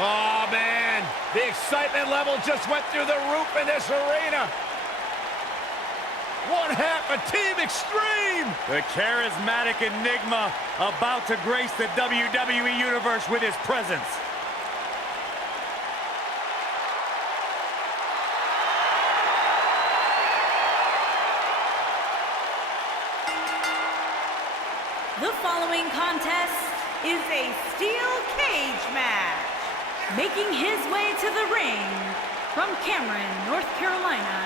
Oh, man. The excitement level just went through the roof in this arena. One half of Team Extreme. The charismatic enigma about to grace the WWE Universe with his presence. The following contest is a steel cage match. Making his way to the ring from Cameron, North Carolina,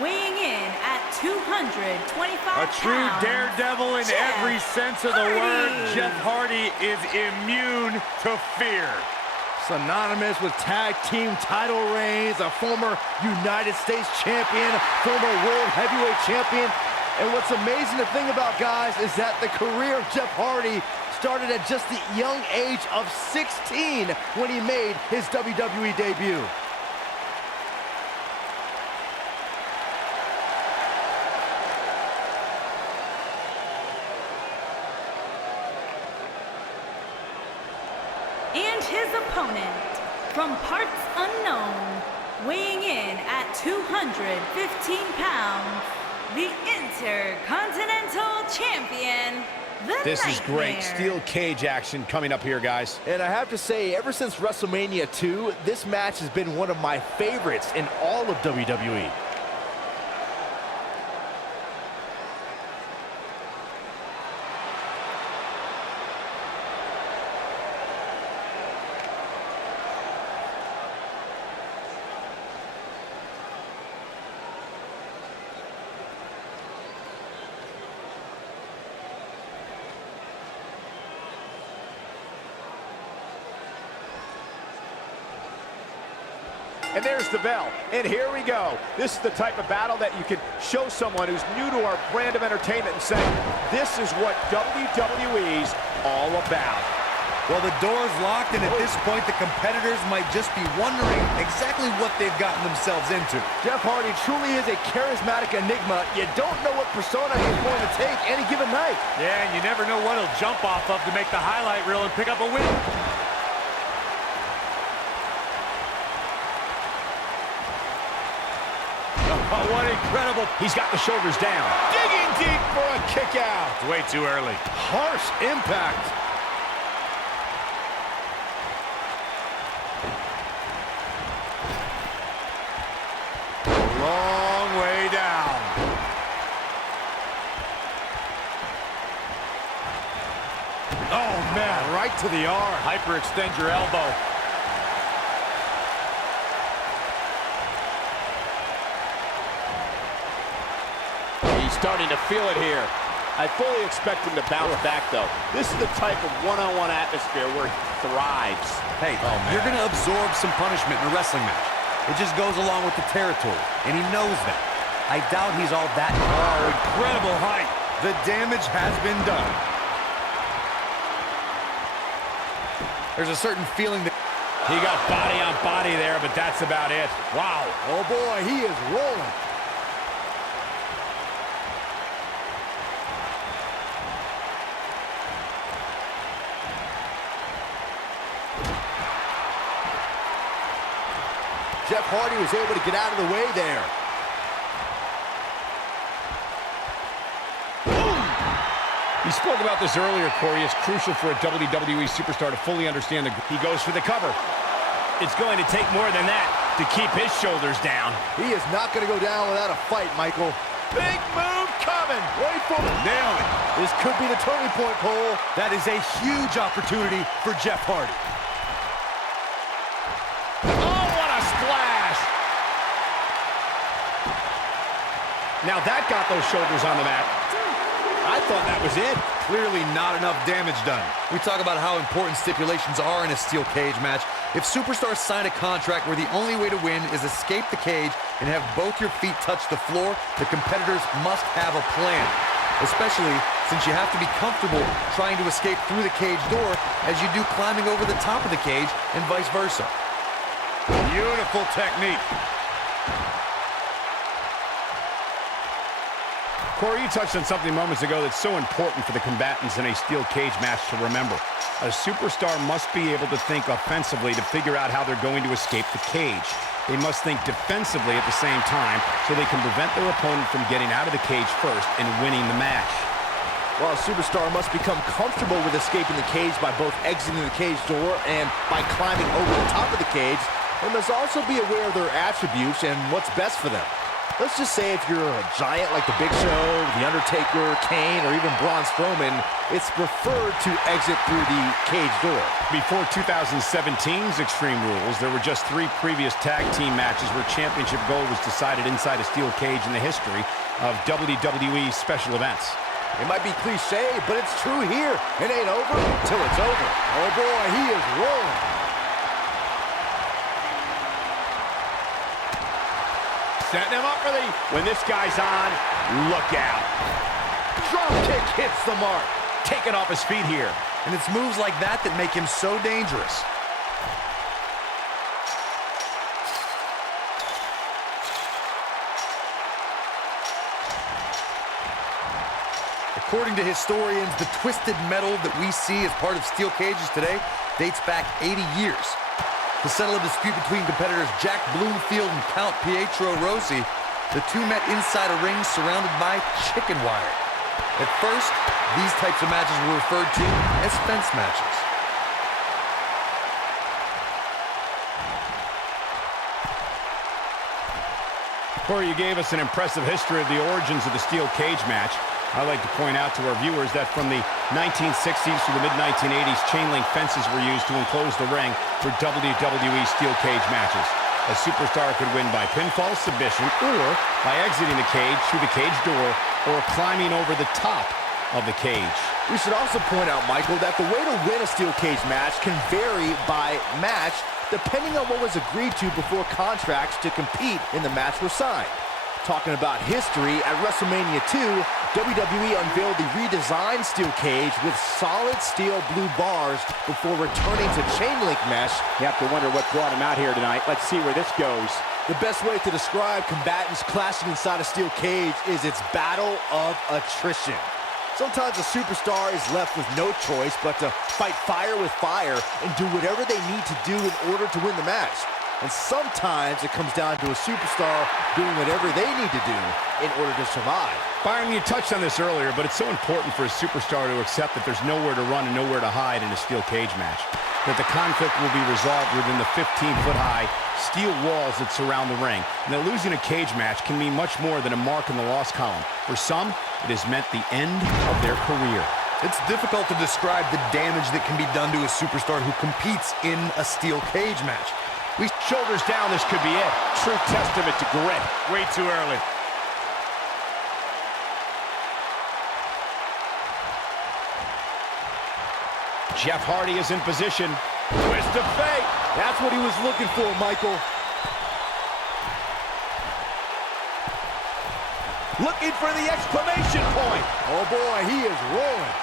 weighing in at 225 pounds. A true daredevil in every sense of the word. Jeff Hardy is immune to fear. Synonymous with tag team title reigns, a former United States champion, former world heavyweight champion. And what's amazing to think about, guys, is that the career of Jeff Hardy started at just the young age of 16 when he made his WWE debut. And his opponent, from parts unknown, weighing in at 215 pounds, the Intercontinental Champion, the This is great. Nightmare. Steel cage action coming up here, guys. And I have to say, ever since WrestleMania 2, this match has been one of my favorites in all of WWE. And there's the bell, and here we go. This is the type of battle that you can show someone who's new to our brand of entertainment and say, this is what WWE's all about. Well, the door's locked, and at this point, the competitors might just be wondering exactly what they've gotten themselves into. Jeff Hardy truly is a charismatic enigma. You don't know what persona he's going to take any given night. Yeah, and you never know what he'll jump off of to make the highlight reel and pick up a win. Oh, what incredible. He's got the shoulders down. Digging deep for a kick out. It's way too early. Harsh impact. Long way down. Oh, man, right to the arm. Hyperextend your elbow. Starting to feel it here. I fully expect him to bounce back, though. This is the type of one-on-one atmosphere where he thrives. Hey, you're going to absorb some punishment in a wrestling match. It just goes along with the territory, and he knows that. I doubt he's all that. Oh, incredible height. The damage has been done. There's a certain feeling that He got body on body there, but that's about it. Wow. Oh boy, he is rolling. Jeff Hardy was able to get out of the way there. You spoke about this earlier, Corey. It's crucial for a WWE superstar to fully understand he goes for the cover. It's going to take more than that to keep his shoulders down. He is not going to go down without a fight, Michael. Big move coming. Wait for it. nailed it. This could be the turning point, Cole. That is a huge opportunity for Jeff Hardy. Oh, what a splash! Now that got those shoulders on the mat. I thought that was it. Clearly not enough damage done. We talk about how important stipulations are in a steel cage match. If superstars sign a contract where the only way to win is escape the cage and have both your feet touch the floor, the competitors must have a plan. Especially since you have to be comfortable trying to escape through the cage door as you do climbing over the top of the cage and vice versa. Beautiful technique. Corey, you touched on something moments ago that's so important for the combatants in a steel cage match to remember. A superstar must be able to think offensively to figure out how they're going to escape the cage. They must think defensively at the same time so they can prevent their opponent from getting out of the cage first and winning the match. Well, a superstar must become comfortable with escaping the cage by both exiting the cage door and by climbing over the top of the cage. They must also be aware of their attributes and what's best for them. Let's just say if you're a giant like The Big Show, The Undertaker, Kane, or even Braun Strowman, it's preferred to exit through the cage door. Before 2017's Extreme Rules, there were just 3 previous tag team matches where championship gold was decided inside a steel cage in the history of WWE special events. It might be cliche, but it's true here. It ain't over till it's over. Oh boy, he is rolling. Setting him up for the... When this guy's on, look out. Drop kick hits the mark. Taken off his feet here. And it's moves like that that make him so dangerous. According to historians, the twisted metal that we see as part of steel cages today dates back 80 years. To settle a dispute between competitors Jack Bloomfield and Count Pietro Rossi, the two met inside a ring surrounded by chicken wire. At first, these types of matches were referred to as fence matches. Corey, you gave us an impressive history of the origins of the steel cage match. I'd like to point out to our viewers that from the 1960s to the mid-1980s, chain link fences were used to enclose the ring for WWE steel cage matches. A superstar could win by pinfall, submission, or by exiting the cage through the cage door or climbing over the top of the cage. We should also point out, Michael, that the way to win a steel cage match can vary by match depending on what was agreed to before contracts to compete in the match were signed. Talking about history, at WrestleMania 2, WWE unveiled the redesigned steel cage with solid steel blue bars before returning to chain link mesh. You have to wonder what brought him out here tonight. Let's see where this goes. The best way to describe combatants clashing inside a steel cage is its battle of attrition. Sometimes a superstar is left with no choice but to fight fire with fire and do whatever they need to do in order to win the match. And sometimes it comes down to a superstar doing whatever they need to do in order to survive. Byron, you touched on this earlier, but it's so important for a superstar to accept that there's nowhere to run and nowhere to hide in a steel cage match. That the conflict will be resolved within the 15-foot-high steel walls that surround the ring. And that losing a cage match can mean much more than a mark in the loss column. For some, it has meant the end of their career. It's difficult to describe the damage that can be done to a superstar who competes in a steel cage match. Shoulders down, this could be it. True testament to grit. Way too early. Jeff Hardy is in position. Twist of fate. That's what he was looking for, Michael. Looking for the exclamation point. Oh boy, he is rolling.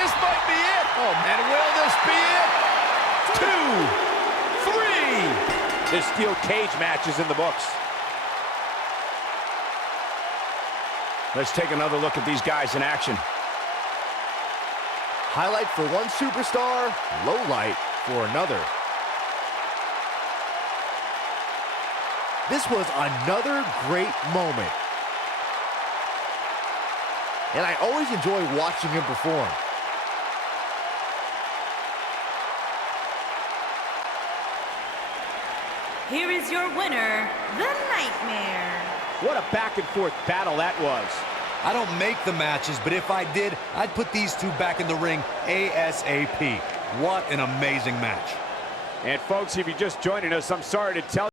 This might be it. Oh, and will this be it? 2, 3. This steel cage match is in the books. Let's take another look at these guys in action. Highlight for one superstar, low light for another. This was another great moment. And I always enjoy watching him perform. Here is your winner, The Nightmare. What a back-and-forth battle that was. I don't make the matches, but if I did, I'd put these two back in the ring ASAP. What an amazing match. And folks, if you're just joining us, I'm sorry to tell you.